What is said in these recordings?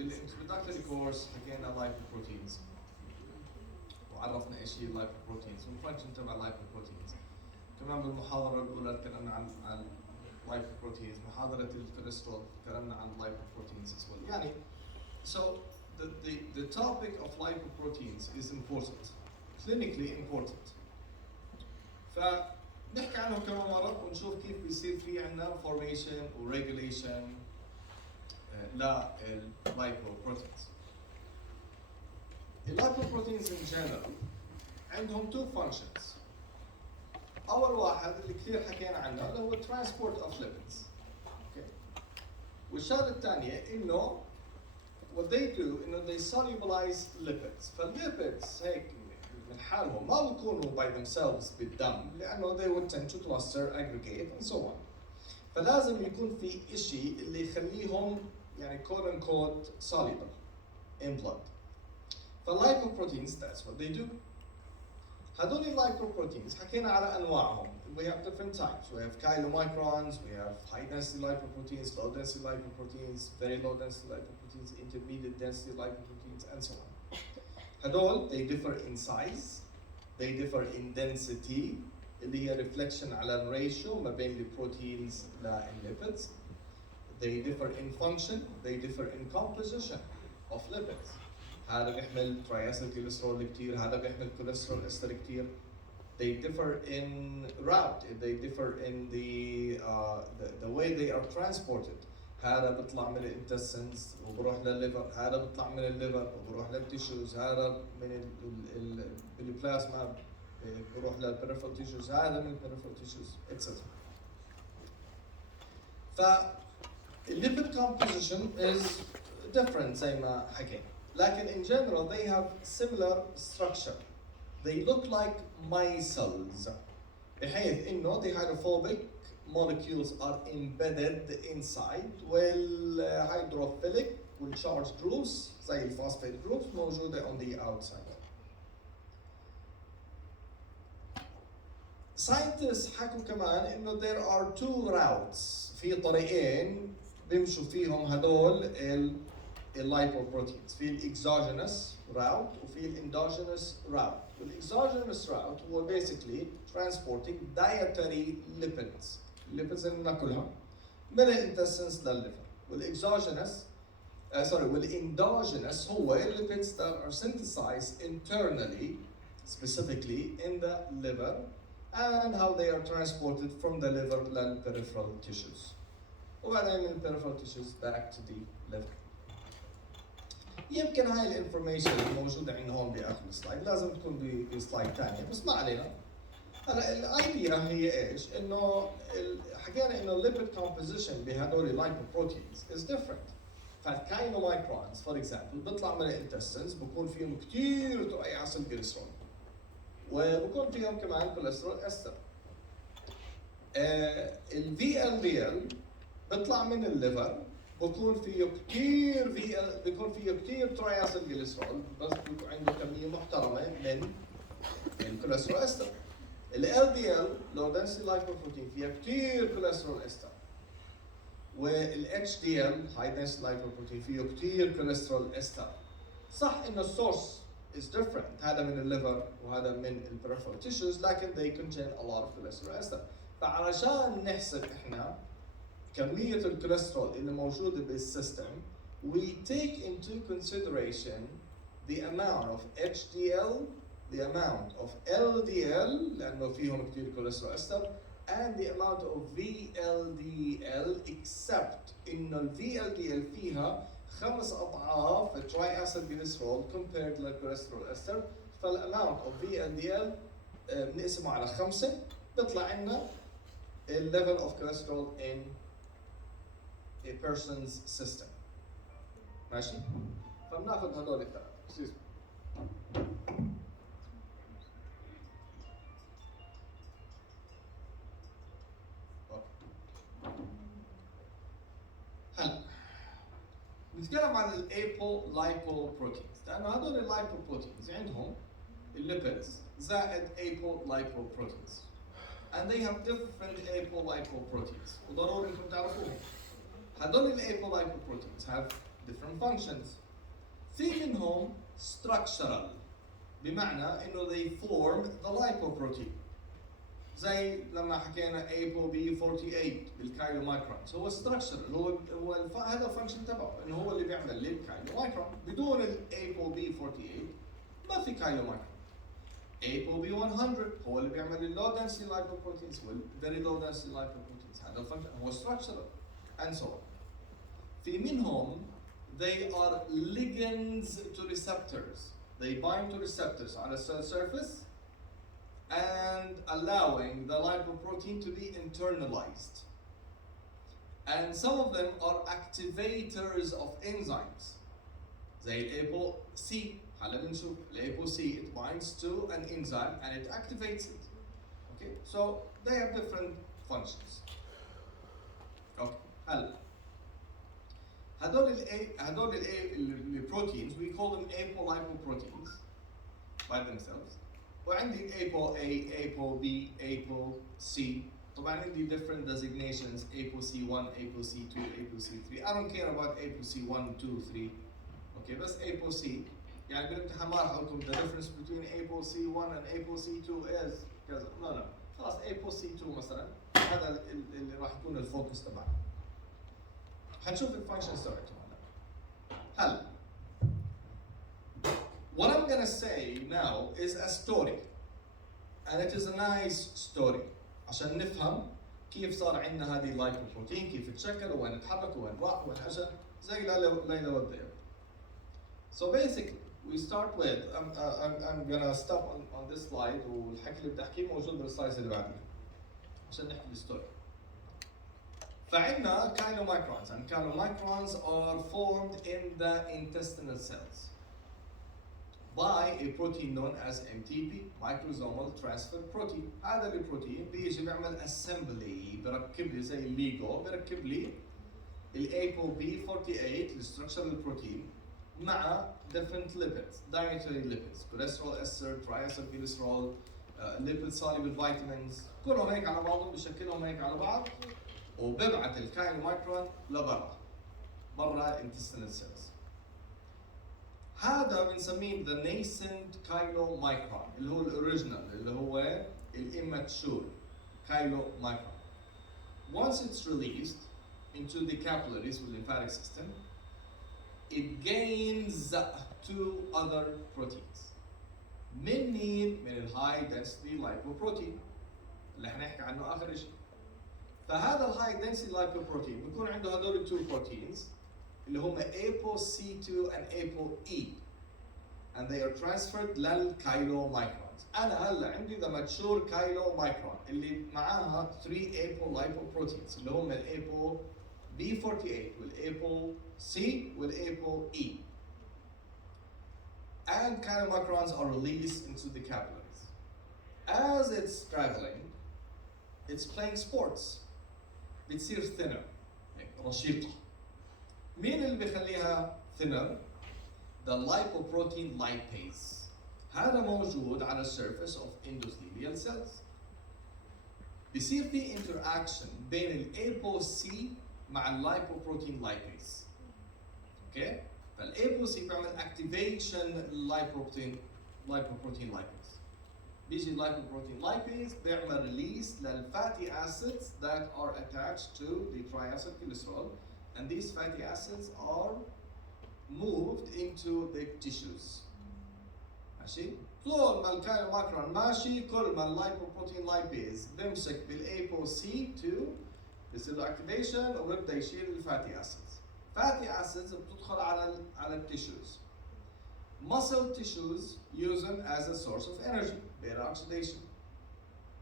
بالانترودكتوري كورس حكينا لايبوبروتينز وعرفنا ايش هي اللايبوبروتينز والفانكشن تبع اللايبوبروتينز. كمان بالمحاضره الاولى تكلمنا عن اللايبوبروتينز، محاضره الكوليسترول تكلمنا عن اللايبوبروتينز as well. يعني so the topic of lipoproteins is important, clinically important. فنحكي عنهم كمان مرة ونشوف كيف بيصير في عندنا formation و regulation لللايبوبروتينز. اللايبوبروتينز in general عندهم two functions. أول واحد اللي كثير حكينا عنه اللي هو transport of lipids. Okay. والشغلة الثانية إنه what they do إنه they solubilize lipids. فالlipids هيك من حالهم ما بيكونوا by themselves بالدم لأنه they would tend to cluster, aggregate and so on. فلازم يكون في إشي اللي يخليهم يعني quote unquote soluble in blood. فالlipoproteins that's what they do. هذول اللايبوبروتينز حكينا على انواعهم. We have different types. We have chylomicrons, we have high density lipoproteins, low density lipoproteins, very low density lipoproteins, intermediate density lipoproteins, and so on. هذول they differ in size, they differ in density اللي هي reflection على الريشيو ما بين البروتينز للlipids. They differ in function, they differ in composition of lipids. هذا بيحمل ترياسل كوليسترول كتير، هذا بيحمل كوليسترول استر كتير. They differ in route, they differ in the way they are transported. هذا بيطلع من الانتستينز وبروح للليفر، هذا بيطلع من الليفر وبروح للتيشوز، هذا من البلازما بروح للبريفرال تيشوز، هذا من البريفرال تيشوز etc. فالليبيد composition is different زي ما حكينا. لكن in general they have similar structure. They look like micelles بحيث انه the hydrophobic molecules are embedded inside والhydrophilic والcharged groups زي الphosphate groups موجودة on the outside. Scientists حكوا كمان انه there are two routes، في طريقين بيمشوا فيهم هدول اللايبوبروتينز، في الاكزوجينس راوت وفي الاندوجينس راوت. والاكزوجينس راوت هو basically transporting dietary lipids، الليبيدز اللي بناكلها من الانتستينز للليفر. والاكزوجينس والاندوجينس هو lipids that are synthesized internally specifically in the liver and how they are transported from the liver للperipheral tissues. وبعدين من peripheral tissues back to the liver. يمكن هاي الانفورميشن الموجوده عندنا هون باخر السلايد لازم تكون بسلايد ثانيه بس ما علينا. هلا الايديا هي ايش؟ انه حكينا انه الليبيد كومبوزيشن بهدول اللايبوبروتينز از ديفرنت. فالكاينومايكرونز فور اكزامبل بيطلع من الانتستينز بكون فيهم كثير ترقيع اسيد جليسرول وبكون فيهم كمان كوليسترول استر. الفي ال دي ال بيطلع من الليفر بكون فيه كثير ترياسل جليسرول بس بيكون عنده كميه محترمه من الكوليسترول استر. ال LDL لو density lipoprotein فيها كثير كوليسترول استر. وال HDL high density lipoprotein فيه كثير كوليسترول استر. صح انه السورس is different، هذا من الليفر وهذا من البريفرال tissues لكن they contain a lot of cholesterol ester. فعلشان نحسب احنا كمية الكوليسترول اللي موجودة بالسيستم we take into consideration the amount of HDL, the amount of LDL لأنه فيهم كتير كوليسترول استر and the amount of VLDL except إنه ال VLDL فيها 5 أضعاف التراي أسيد جليسرول compared للكوليسترول استر. فالamount of VLDL بنقسمه على 5 بيطلع لنا ال level of cholesterol in a person's system. ماشي؟ فبناخذ هدول الثلاثة. هلا نتكلم عن الأبولايبوبروتينز لأنه هدول اللايبوبروتينز عندهم الليبيدز زائد apolipoproteins. And they have different apolipoproteins وضروري انكم تعرفوهم. هدول apolipoproteins have different functions. في منهم structural بمعنى انه they form the lipoprotein. زي لما حكينا ApoB48 بالكايلو مايكرونز، هو structural، هذا الفانكشن تبعه انه هو اللي بيعمل للكايلو مايكرون. بدون ال ApoB48 ما في كايلو مايكرون. ApoB100 هو اللي بيعمل اللو density lipoproteins والفيري low density lipoproteins. هذا الفانكشن هو structural and so on. في منهم they are ligands to receptors. They bind to receptors on a cell surface and allowing the lipoprotein to be internalized. And some of them are activators of enzymes. زي ال ApoC. هلا بنشوف ال ApoC, it binds to an enzyme and it activates it. Okay, so they have different functions. Okay, هلا هدول البروتينز we call them apolipoproteins by themselves. وعندي ApoA, ApoB, ApoC. طبعا عندي different designations ApoC1, ApoC2, ApoC3. I don't care about ApoC1, 2, 3. Okay, بس ApoC. يعني بالامتحان ما راح اقول لكم the difference between ApoC1 and ApoC2 is كذا. لا خلاص ApoC2 مثلا هذا اللي راح يكون الفوكس تبعنا. حنشوف الفانكشنز تبعتهم هلا. What I'm gonna say now is a story, and it is a nice story عشان نفهم كيف صار عندنا هذه اللايبوبروتين، كيف تشكل وين اتحرك وين راح وين اجى زي ليلى والدير. So basically we start with I'm gonna stop on this slide والحكي اللي بدي احكيه موجود بالسلايدز اللي بعدها عشان نحكي الستوري. فعندنا chylomicrons, and chylomicrons are formed in the intestinal cells by a protein known as MTP, microsomal transfer protein. هذا البروتين بيجي بيعمل assembly، بركب لي زي الليجو، بركب لي ال ApoB48 الستركشرال بروتين مع different lipids, dietary lipids, cholesterol ester, triacylglycerol, lipid soluble vitamins، كلهم هيك على بعضهم بشكلهم هيك على بعض، وببعث الكايلومايكرون لبرا برا intestinal cells. هذا بنسميه the nascent chylomicron اللي هو الاوريجينال اللي هو الاماتشور chylomicron. Once it's released into the capillaries with lymphatic system, it gains two other proteins. من الهاي density lipoprotein اللي حنحكي عنه اخر شيء. فهذا الهاي density lipoprotein بيكون عنده هدول التو بروتينز اللي هم ApoC2 and ApoE, and they are transferred للكايلومايكرونز. انا هلا عندي the mature chylomicron اللي معاها 3 apolipoproteins اللي هم ال ApoB48 وال ApoC وال ApoE. And chylomicrons are released into the capillaries. As it's traveling, it's playing sports. بتصير thinner، رشيقة. مين اللي بيخليها thinner؟ The lipoprotein lipase. هذا موجود على surface of endothelial cells. بيصير في interaction بين ال ApoC مع ال lipoprotein lipase. اوكي؟ فال ApoC بيعمل activation lipoprotein lipase. بيجي lipoprotein lipase بيعمل release للfatty acids that are attached to the triacylglycerol, and these fatty acids are moved into the tissues. ماشي؟ طول ما الكايلومايكرون ماشي كل ما اللايبوبروتين لايبيز بيمسك بالApoC2 بيصير له activation وبيبدا يشيل الفاتي acids. fatty acids بتدخل على التيشوز. Muscle tissues use them as a source of energy, beta oxidation.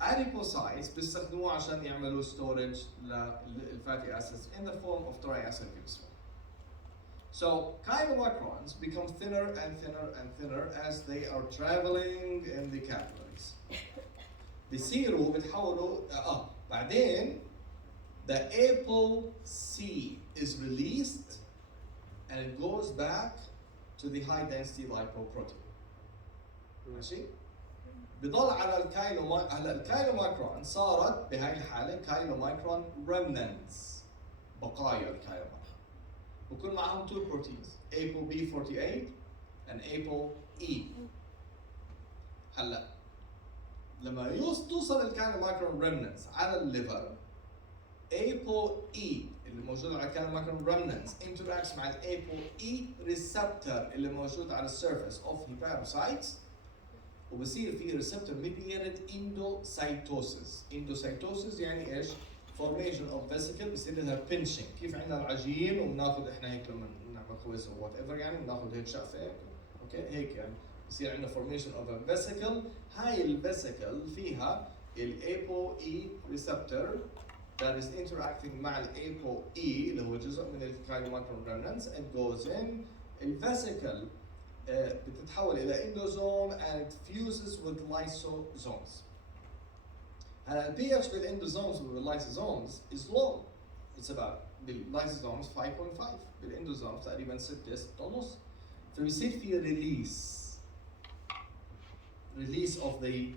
Adipocytes بيستخدموه عشان يعملوا storage للfatty acids in the form of triacylglycerol. So chylomicrons become thinner and thinner and thinner as they are traveling in the capillaries. بتحولوا بعدين the ApoC is released and it goes back to the high density lipoprotein. ماشي؟ بضل على هلا الكايلومايكرون صارت بهاي الحالة كايلومايكرون remnants، بقايا الكايلومايكرون. بكون معهم two proteins ApoB48 and ApoE. هلا لما توصل الكاينومايكرون ريمننتس على الليفر ApoE اللي موجود على الكاينومايكرون ريمننتس interacts مع ApoE receptor اللي موجود على السيرفيس اوف هيباتوسايتس وبصير في ريسبتور mediated endocytosis. endocytosis يعني ايش؟ formation of vesicle بصير لها pinching. كيف عندنا العجين وبناخذ احنا هيك لما نعمل خويس او وات ايفر يعني بناخذ هيك شقفه اوكي هيك يعني بصير عندنا formation of a vesicle. هاي الفيسيكل فيها الايبو-اي receptor that is interacting مع الايبو-اي اللي هو جزء من الكاينومايكرون remnants and goes in. الفيسيكل بتتحول الى اندوزوم and it fuses with lysosomes. هلا البي اتش بالاندوزومز واللايسوزومز is low. It's about باللايسوزومز 5.5 بالاندوزومز تقريبا 6 ونص. فبيصير في release of the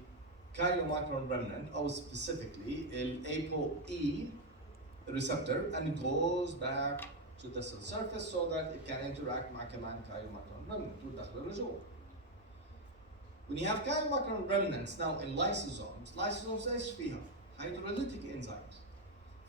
chylomicron remnant or specifically the ApoE receptor and it goes back to the cell surface so that it can interact مع كمان chylomicron remnant وتدخل الرجوع. When you have chylomicron remnants now in lysosomes ايش فيها؟ hydrolytic enzymes.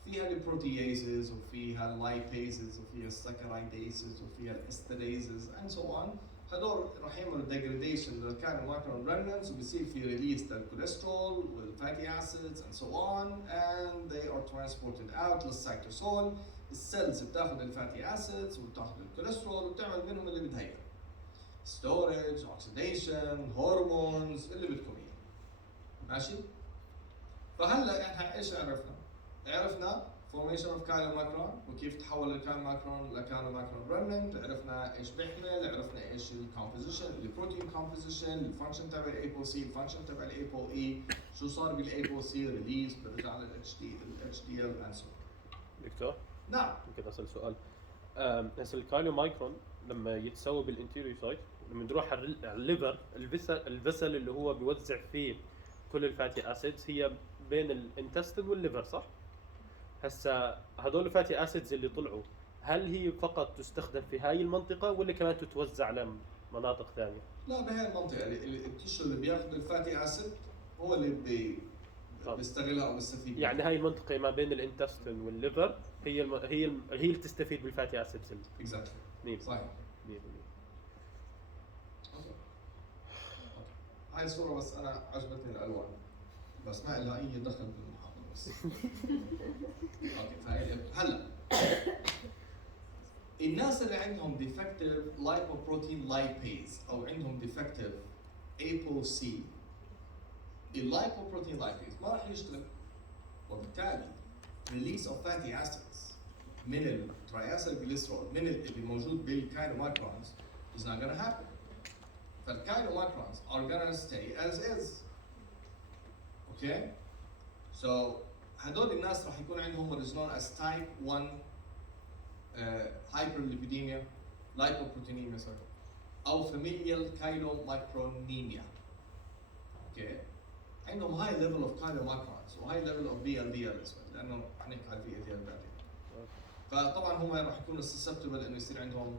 فيها البروتيازز وفيها اللايبازز وفيها الساكرايدازز وفيها الاسترازز and so on. هدول راح يعملوا degradation للكاينومايكرون remnants وبصير في release للكوليسترول والفاتي acids and so on and they are transported out للسيتوسول. السيلز بتاخذ الفاتي acids وبتاخذ الكوليسترول وبتعمل منهم اللي بدها اياه. storage, oxidation, hormones اللي بدكم اياه. ماشي؟ فهلا احنا ايش عرفنا؟ عرفنا formation of chylomicron وكيف تحول الكاينومايكرون لكاينومايكرون remnant. عرفنا ايش بيحمل، عرفنا ايش الكومبوزيشن، البروتين كومبوزيشن، الفانكشن تبع الايبو سي، الفانكشن تبع الايبو اي، شو صار بالايبو سي ريليز برجع للاتش دي ال اند سو. دكتور نعم ممكن اسال سؤال؟ هسه الكاينومايكرون لما يتسوى بالانتيريوسايت لما نروح على الليفر الفيسل اللي هو بيوزع فيه كل الفاتي اسيدز هي بين الانتستين والليفر صح؟ هسا هدول الفاتي اسيدز اللي طلعوا هل هي فقط تستخدم في هاي المنطقة ولا كمان تتوزع لمناطق ثانية؟ لا بهي المنطقة التيشو اللي بياخذ الفاتي اسيد هو اللي بيستغلها او بيستفيد. يعني هاي المنطقة ما بين الانتستين والليفر هي اللي تستفيد بالفاتي اسيدز. اكزاكتلي صحيح 100%. هاي الصورة بس انا عجبتني الالوان بس ما لها اي دخل بالمحاضرة بس. اوكي فهي هلا الناس اللي عندهم defective lipoprotein lipase او عندهم defective ApoC اللايبوبروتين لايبيز ما راح يشتغل وبالتالي release of fatty acids من الترياسيلجليسرول من اللي موجود بالكاينومايكرونز is not gonna happen. فالكاينومايكرونز are gonna stay as is. Okay? So هدول الناس راح يكون عندهم what is known as type 1 hyperlipidemia, lipoproteinemia sorry, أو familial chylomicronemia. Okay? عندهم high level of chylomicrons و high level of VLDL لأنه حنحكي على VLDL بعدين. فطبعا هم راح يكونوا susceptible إنه يصير عندهم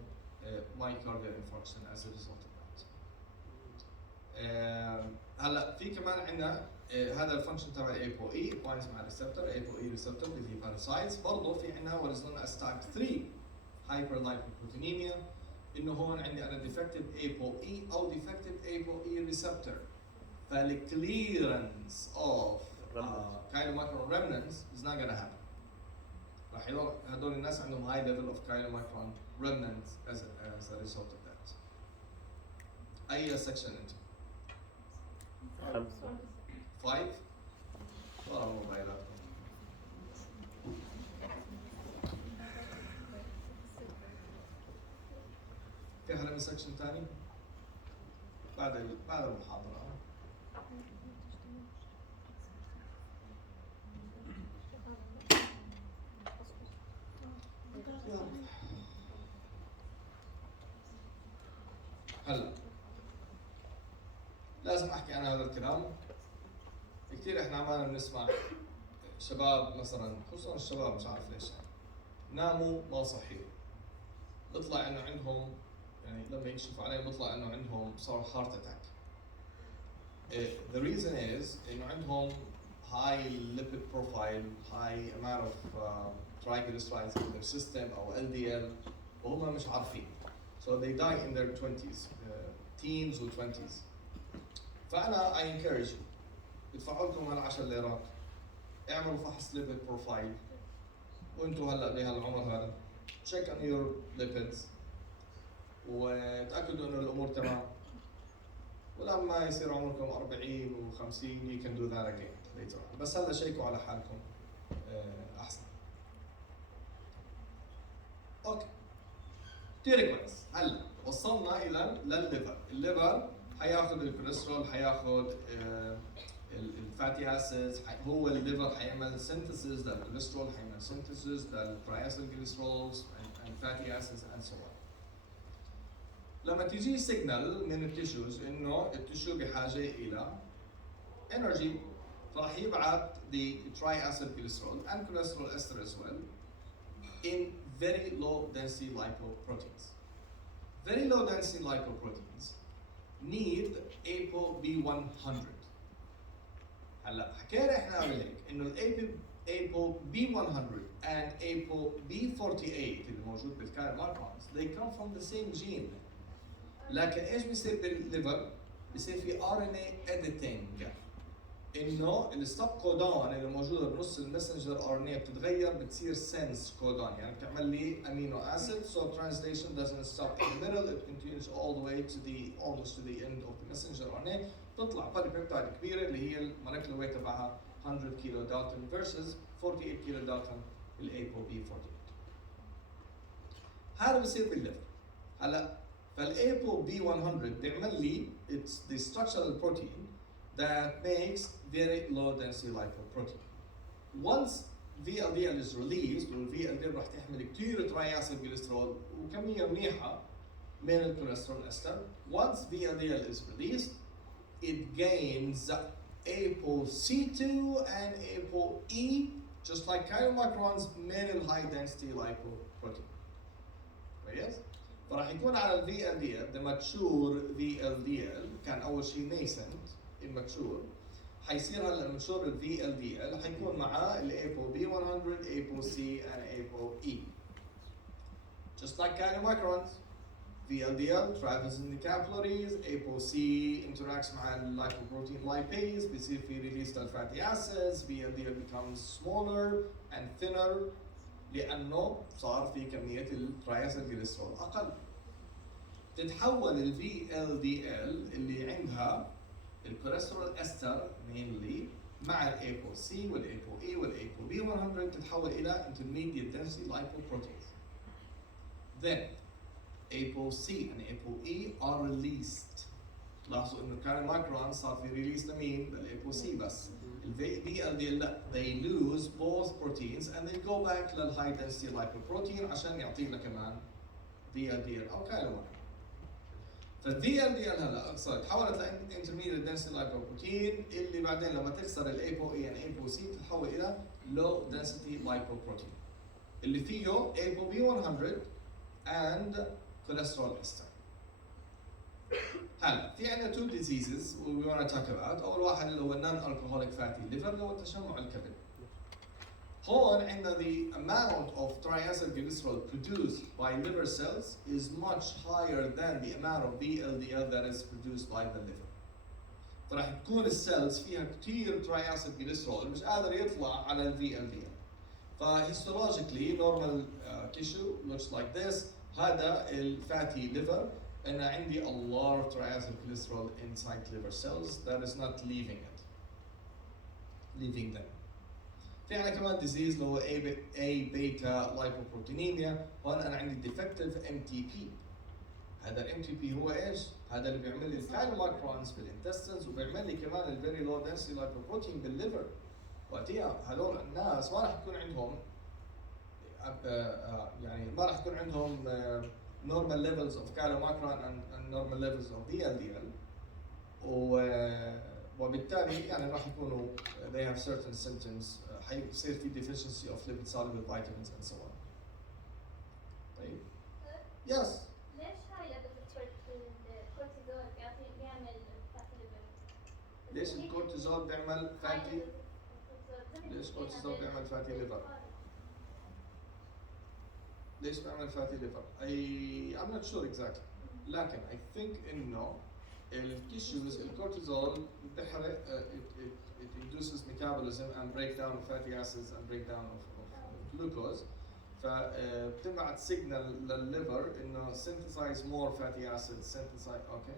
myocardial infarction as a result of that. هلا في كمان عندنا هذا الفانكشن تبع الايبو اي باينز مع الريسبتور ايبو اي ريسبتور بالهيباتوسايتس. برضه في عندنا what is known as type 3 hyperlipoproteinemia انه هون عندي انا defective ايبو اي او defective ايبو اي ريسبتور. فالكليرنس اوف chylomicron remnants is not gonna happen. راح يروح هدول الناس عندهم high level of chylomicron remnants as a result of that. اي section انت؟ 5 ورا موبايلاتكم. في حدا من سكشن ثاني؟ بعد المحاضرة. هلا لازم احكي عن هذا الكلام. كثير احنا عمالنا بنسمع شباب مثلا خصوصا الشباب مش عارف ليش ناموا ما صحيوا. بيطلع انه عندهم يعني لما يكشفوا عليهم بيطلع انه عندهم صار هارت اتاك. The reason is انه عندهم high lipid profile, high amount of triglycerides in their system او LDL وهم مش عارفين. So they die in their 20s, teens و 20s. فأنا I encourage you ادفعوا لكم هال 10 ليرات اعملوا فحص lipid profile وانتم هلا بهالعمر هذا check on your lipids وتأكدوا انه الامور تمام. ولما يصير عمركم 40 و50 you can do that again later on. بس هلا شيكوا على حالكم احسن. اوكي. كثير كويس. هلا وصلنا الى للليفر. الليفر حياخذ الكوليسترول، حياخذ الفاتي اسيدز، هو الليفر حيعمل سينثيسيس للكوليسترول، حيعمل سينثيسيس للترايسلجليسرولز and fatty acids and so on. لما تيجي سيجنال من التيشوز انه التيشو بحاجه الى energy فراح يبعث the triacylglycerol and cholesterol ester as well in very low density lipoproteins. Very low density lipoproteins need ApoB100. هلا حكينا احنا قبل هيك انه ApoB100 and ApoB48 اللي موجود بالكايرومايكرونز they come from the same gene. لكن ايش بيصير بالليفر؟ بيصير في RNA editing. انه الستوب كودون اللي موجوده بنص المسنجر RNA بتتغير بتصير سنس كودون، يعني بتعمل لي امينو اسيد so translation doesn't stop in the middle, it continues all the way to the almost to the end of the messenger RNA. تطلع بوليبيبتايد كبيره اللي هي المولكيولر ويت تبعها 100 كيلو دالتون versus 48 كيلو دالتون بالApoB48. هذا بصير بالليفر. هلا فالApoB100 بيعمل لي it's the structural protein that makes very low density lipoprotein. Once VLDL is released والVLDL راح تحمل كثير تراياسيلجليسرول وكميه منيحه من الكوليسترول استر. Once VLDL is released it gains ApoC2 and ApoE just like chylomicrons من ال high density lipoprotein. كويس؟ فراح يكون على ال VLDL the mature VLDL كان اول شيء nascent immature حيصير هلا المشور ال VLDL حيكون معاه ال ApoB100 ApoC and ApoE. Just like chylomicrons VLDL travels in the capillaries, ApoC interacts مع ال lipoprotein lipase بيصير في release لل fatty acids, VLDL becomes smaller and thinner لأنه صار في كمية التراياسيلجليسرول أقل. تتحول ال VLDL اللي عندها الكوليسترول استر mainly مع ال ApoC وال ApoE وال ApoB100 تتحول إلى intermediate density lipoproteins. Then ApoC and ApoE are released. لاحظوا إنه كان المايكرون صار في ريليس لمين؟ للApoC بس. ال VLDL لا they lose both proteins and they go back لل high density lipoprotein عشان يعطينا كمان VLDL أو كايلومايكرون. فالVLDL هلا صار تحولت ل intermediate density lipoprotein اللي بعدين لما تكسر ال ApoE and ApoC تتحول إلى low density lipoprotein اللي فيه ApoB100 and cholesterol ester. هلا في عندنا two diseases we want to talk about. أول واحد اللي هو non alcoholic fatty liver اللي هو تشمع الكبد. هون عندنا the amount of triacylglycerol produced by liver cells is much higher than the amount of VLDL that is produced by the liver. فراح تكون السيلز فيها كثير triacylglycerol مش قادر يطلع على ال VLDL. فهيستولوجيكلي normal tissue looks like this. هذا الفاتي liver. أنا عندي a lot of triacylglycerol inside liver cells that is not leaving them. في عندنا كمان disease اللي هو A beta lipoproteinemia. هون أنا عندي defective MTP. هذا ال MTP هو إيش؟ هذا اللي بيعمل لي الكايلومايكرونز بالintestines وبيعمل لي كمان ال very low density lipoprotein بالliver. وقتها هذول الناس ما راح يكون عندهم يعني ما راح يكون عندهم normal levels of chylomicron and normal levels of VLDL وبالتالي يعني راح يكونوا they have certain symptoms حيصير في deficiency of lipid soluble vitamins and so on. طيب Yes. ليش هاي الكورتيزول بيعمل فاتي ليفر؟ ليش الكورتيزول بيعمل فاتي؟ ليش الكورتيزول بيعمل فاتي ليفر؟ ليش بيعمل فاتي ليفر؟ I'm not sure exactly. لكن I think إنه التيشوز الكورتيزول بتحرق it induces metabolism and breakdown of fatty acids and breakdown of glucose. فبتبعت signal للليفر إنه synthesize more fatty acids synthesize okay.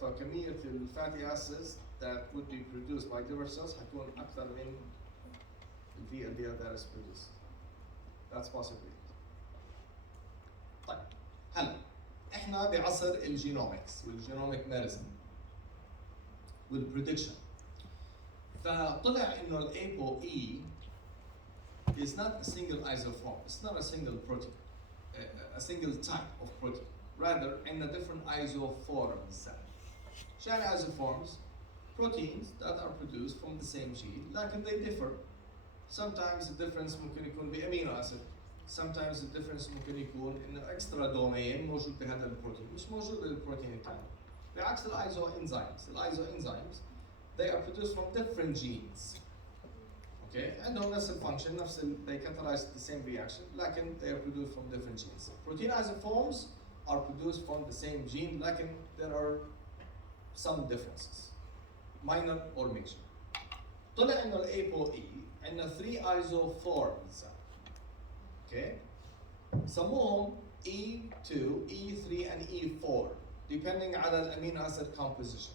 فكمية الفاتي acids that would be produced by liver cells حتكون أكثر من VLDL that is produced. That's possibly it. طيب هلا احنا بعصر الجينومكس والجينوميك ميديسن والبريدكشن فطلع انه الايبو اي is not a single isoform, it's not a single protein, a single type of protein. Rather, in a different isoforms. شان isoforms? Proteins that are produced from the same gene, لكن they differ. Sometimes the difference ممكن يكون بأمينو أسيد. Sometimes the difference ممكن يكون إنه extra domain موجود بهذا البروتين مش موجود بالبروتين الثاني. بعكس الأيزو enzymes, they are produced from different genes. Okay, عندهم نفس الفانكشن نفس they catalyze the same reaction لكن they are produced from different genes. Protein isoforms are produced from the same gene لكن there are some differences, minor or major. طلع إنه الأيبو إي عندنا 3 isoforms. Okay, سموهم E2, E3 and E4 depending على الامينو acid composition.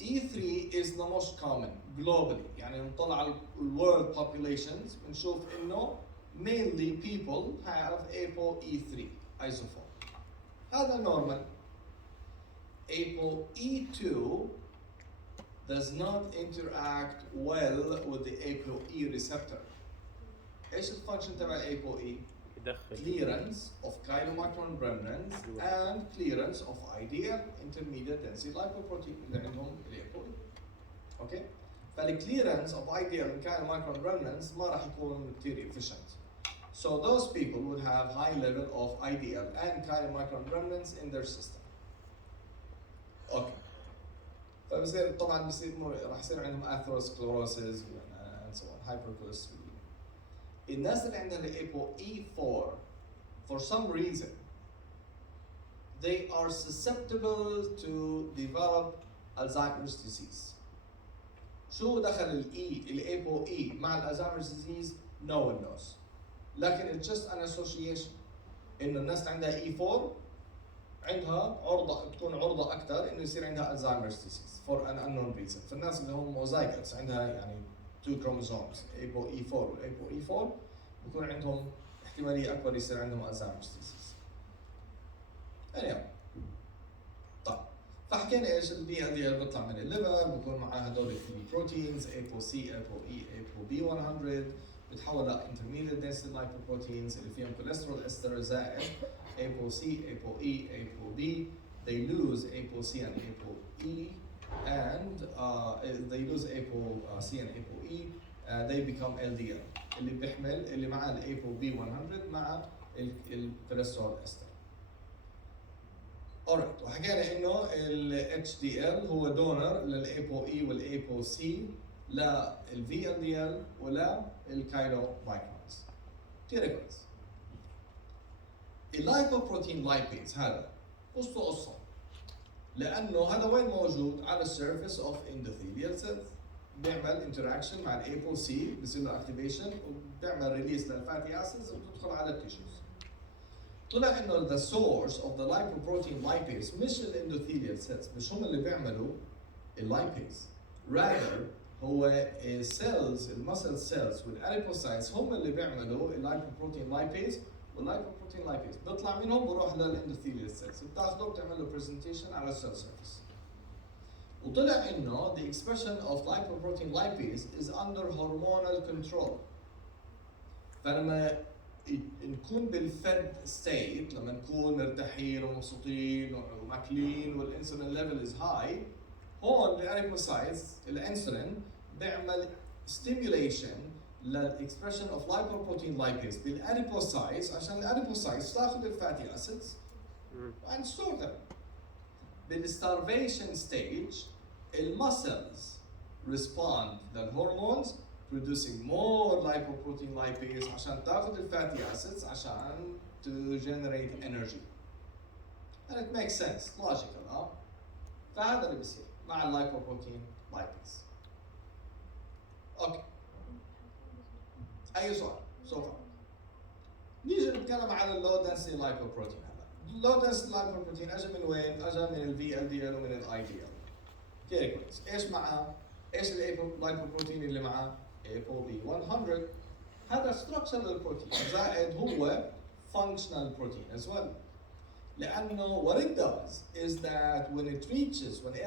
E3 is the most common globally يعني نطلع على world populations بنشوف انه mainly people have ApoE3 isoform. هذا normal. ApoE2 does not interact well with the ApoE receptor. ايش الفانكشن تبع الايبو اي؟ يدخل clearance of chylomicron remnants and clearance of IDL intermediate density lipoprotein اللي عندهم الايبو اي. اوكي؟ فالclearance of IDL and chylomicron remnants ما راح يكون كثير efficient. So those people would have high level of IDL and chylomicron remnants in their system. اوكي. فبصير طبعا راح يصير عندهم atherosclerosis and so on, hypercholesterol. الناس اللي عندها الايبو E4 for some reason they are susceptible to develop Alzheimer's disease. شو دخل الايبو اي مع الالزهايمرز disease؟ No one knows. لكن it's just an association انه الناس اللي عندها E4 عندها عرضة بتكون عرضة أكثر إنه يصير عندها Alzheimer's disease for an unknown reason. فالناس اللي هم موزايكتس عندها يعني 2 chromosomes ApoE4 والApoE4 بيكون عندهم احتمالية أكبر يصير عندهم Alzheimer's disease. Anyway. طيب فحكينا ايش البي ال دي ال بيطلع من الليفر بيكون معاه هدول الثري بروتينز ApoC ApoE ApoB100 بتحول ل intermediate density lipoproteins اللي فيهم كوليسترول استر زائد ApoC ApoE ApoB. They lose ApoC and ApoE and they lose ApoC and ApoE. They become LDL اللي بيحمل اللي معاه ال ApoB100 مع الكوليسترول استر. alright وحكينا انه ال HDL هو دونر للأيبو E والأيبو C لل VLDL ولا الكايلو مايكرونز. كثير كويس. اللايبوبروتين لايبيز هذا قصة لأنه هذا وين موجود؟ على السيرفيس اوف endothelial cells. بيعمل انتراكشن مع الأيبو C بصير له اكتيفيشن وبيعمل ريليس للفاتي اسيدز وبتدخل على التيشوز. طلع انه the source of the lipoprotein lipase مش endothelial cells مش هم اللي بيعملوا اللايبيز. rather هو cells المسل cells والاديبوسايتس هم اللي بيعملوا اللايبوبروتين لايبيز واللايبوبروتين لايبيز بيطلع منهم بروح للاندوثيليال cells بتاخذه بتعمل له presentation على السيل سيرفيس. وطلع انه the expression of lipoprotein lipase is under hormonal control. فلما نكون بالفد ستيت لما نكون مرتاحين ومبسوطين وماكلين والانسولين ليفل از هاي هون الاديبوسايتس الانسولين بيعمل ستيميوليشن للاكسبريشن اوف لايبوبروتين لايبيز بالاديبوسايتس عشان الاديبوسايتس تاخذ الفاتي اسيدز and store them. بالstarvation stage المسلز respond للهرمونز producing more lipoprotein lipase عشان تاخذ الفاتي acids عشان to generate energy. And it makes sense, logical, فهذا اللي بيصير مع اللايبوبروتين لايبيز. اوكي. أي سؤال؟ سوف نيجي نتكلم على اللو density lipoprotein هلا. اللو density lipoprotein اجى من وين؟ اجى من ال VLDL ومن ال IDL. كثير كويس. ايش معاه؟ ايش اللايبوبروتين اللي معاه؟ ApoB100. هذا structure للبروتين زائد هو functional protein as well. لأنه what it does is that when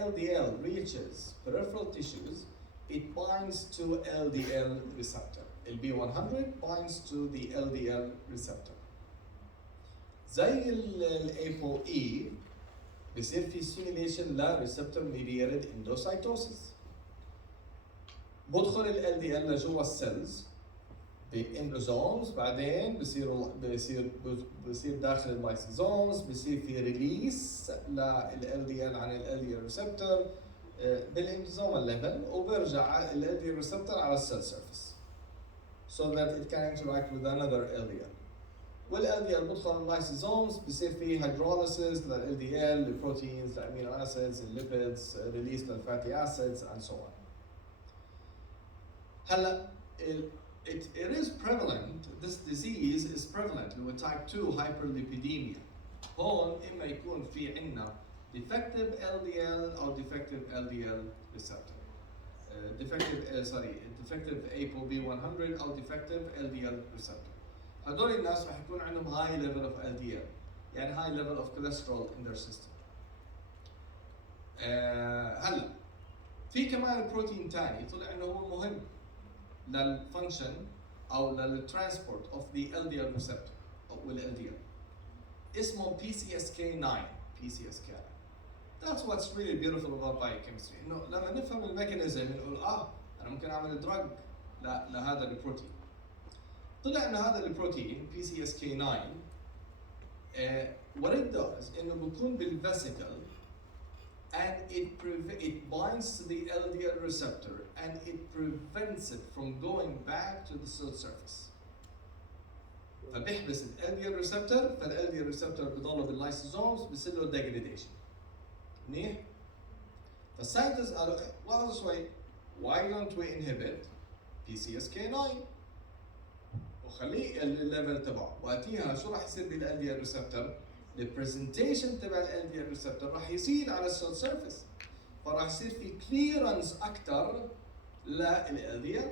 LDL reaches peripheral tissues, it binds to LDL receptor. ال B100 binds to the LDL receptor. زي ال ApoE بصير في stimulation ل receptor mediated endocytosis. بدخل ال LDL لجوا السيلز باندوزومز بعدين بصير داخل اللايسوزومز بصير في ريليس لل LDL عن ال LDL receptor بالاندوزومال ليفل وبرجع ال LDL receptor على السيل سيرفيس so that it can interact with another LDL. وال LDL بدخل اللايسوزومز بصير في hydrolysis لل LDL للبروتينز لامينو اسيدز الليبيدز ريليس للفاتي اسيدز and so on. هلا it is prevalent, this disease is prevalent اللي هو type 2 hyperlipidemia. هون إما يكون في عنا defective LDL أو defective LDL receptor. defective ApoB100 أو defective LDL receptor. هدول الناس راح يكون عندهم high level of LDL يعني high level of cholesterol in their system. هلا في كمان بروتين ثاني طلع إنه هو مهم للفانكشن او للترانسبورت اوف ذا LDL receptor او LDL اسمه PCSK9. That's what's really beautiful about biochemistry انه لما نفهم الميكانيزم نقول انا ممكن اعمل دراج لهذا البروتين. طلع انه هذا البروتين PCSK9 what it does انه بيكون بالفيسيكل and it binds to the LDL receptor and it prevents it from going back to the cell surface. فبيحبس ال LDL receptor فال LDL receptor بضله باللايسوزومز بيصير له degradation. منيح؟ فالساينتست قالوا لحظة شوي why don't we inhibit PCSK9 وخليه الليفل تبعه وقتها شو راح يصير بال LDL receptor؟ البرزنتيشن تبع ال LDL receptor راح يزيد على السيل سيرفيس فراح يصير في كليرنس اكثر لل LDL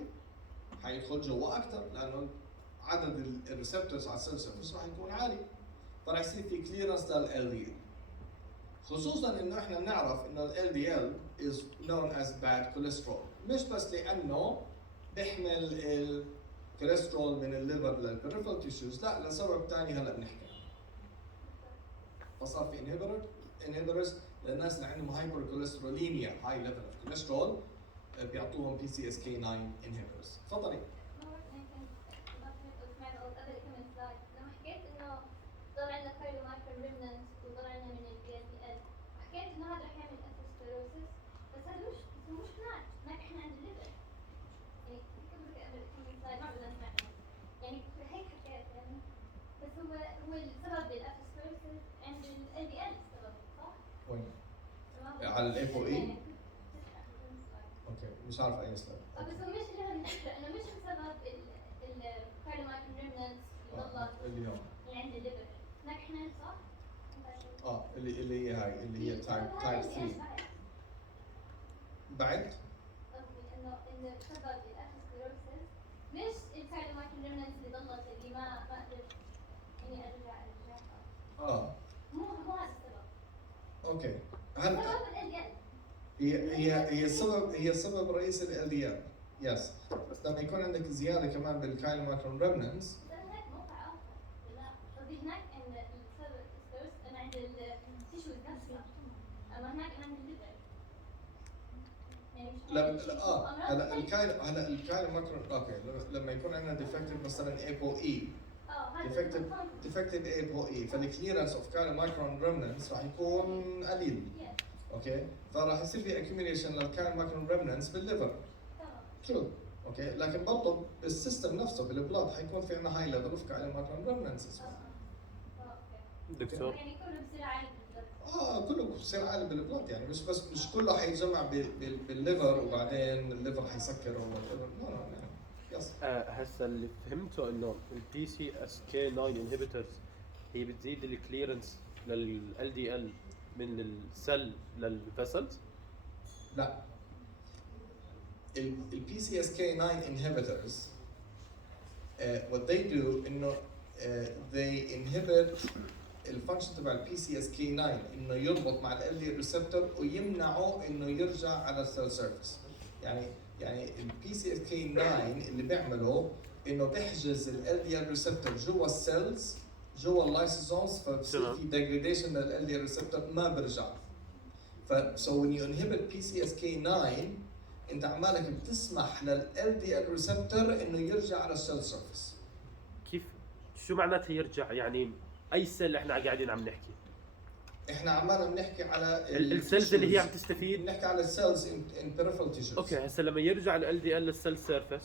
حيدخل جوا اكثر لانه عدد الريسبتورز على السيل سيرفيس راح يكون عالي فراح يصير في كليرنس لل LDL خصوصا انه احنا بنعرف انه ال LDL is known as bad cholesterol مش بس لانه بيحمل الكوليسترول من الليفر للبريفرال تيشوز لا لسبب ثاني هلا بنحكي فصار في inhibitors للناس اللي عندهم هايبر كوليستروليميا هاي ليفل اوف كوليسترول بيعطوهم PCSK9 inhibitors. تفضلي. لما حكيت انه ضل عندنا كايلومايكرون ريمننت وضل عندنا من ال VLDL حكيت انه هذا رح يعمل اثيروسكليروسيس بس هذا مش هناك احنا عند الليفر يعني كم سلايد ما بدنا نسمع يعني هيك حكيت يعني بس هو السبب للاثيروسكليروسيس عند ال LDL السبب صح؟ وين؟ تمام على ال ApoE؟ اوكي مش عارف اي سلايد. بس هو مش اللي هذا الفكره انه مش بسبب الكايلومايكرون ريمننت اللي اليوم اللي عند الليفر هناك احنا صح؟ اللي هي هاي اللي هي تايب 3 بعد قصدي انه سبب الاثيروسكليروسيس مش الكايلومايكرون ريمننت اللي ضلت اللي ما قدرت اني ارجعها مو هذا السبب اوكي سبب ال LDL هي السبب الرئيسي ل LDL يس بس لما يكون عندك زياده كمان بالكايلومايكرون ريمننس هناك موقع اخر لا قصدي هناك ان السبب الاثيروسكليروسيس انا عند التيشوز نفسها اما هناك انا عند الليفر يعني مش لا عارف لا أمراض هلا ثانية. الكاين ماكرون اوكي لما يكون عندنا ديفكتيف مثلا ايبو اي هذا ديفكتيف ايبو اي فالكليرنس اوف كاين ماكرون ريمننس راح يكون قليل. اوكي فراح يصير في accumulation للكاين ماكرون ريمننس بالليفر. ترو. اوكي لكن برضه بالسيستم نفسه بالبلاد حيكون في عندنا هاي ليفل اوف كاين ماكرون ريمننس. دكتور يعني كله بصير عالي بالضبط. كله بصير عالي بالبلاد يعني مش كله حيتجمع بالليفر وبعدين الليفر حيسكر لا يس. هسه اللي فهمته انه البي سي اس كي 9 انهبيتورز هي بتزيد الكليرنس لل دي ال من السل للفيسلز. لا البي سي اس كي 9 inhibitors what they do انه they inhibit الفانكشن تبع البي سي اس كي 9 انه يربط مع ال دي ريسبتور ويمنعه انه يرجع على السيل سيرفيس. يعني البي سي اس كي 9 اللي بيعمله انه بيحجز ال دي ريسبتور جوا السيلز جوا اللايسوزومز فبصير في degradation لل دي ريسبتور ما برجع. so when you inhibit PCSK9 انت عمالك بتسمح لل دي ريسبتور انه يرجع على السيل سيرفيس. كيف شو معناتها يرجع؟ يعني اي سيل احنا قاعدين عم نحكي؟ احنا عمالنا بنحكي على السيلز اللي هي عم تستفيد. بنحكي على السيلز ان peripheral tissues. اوكي هسه لما يرجع ال دي ال للسيل سيرفيس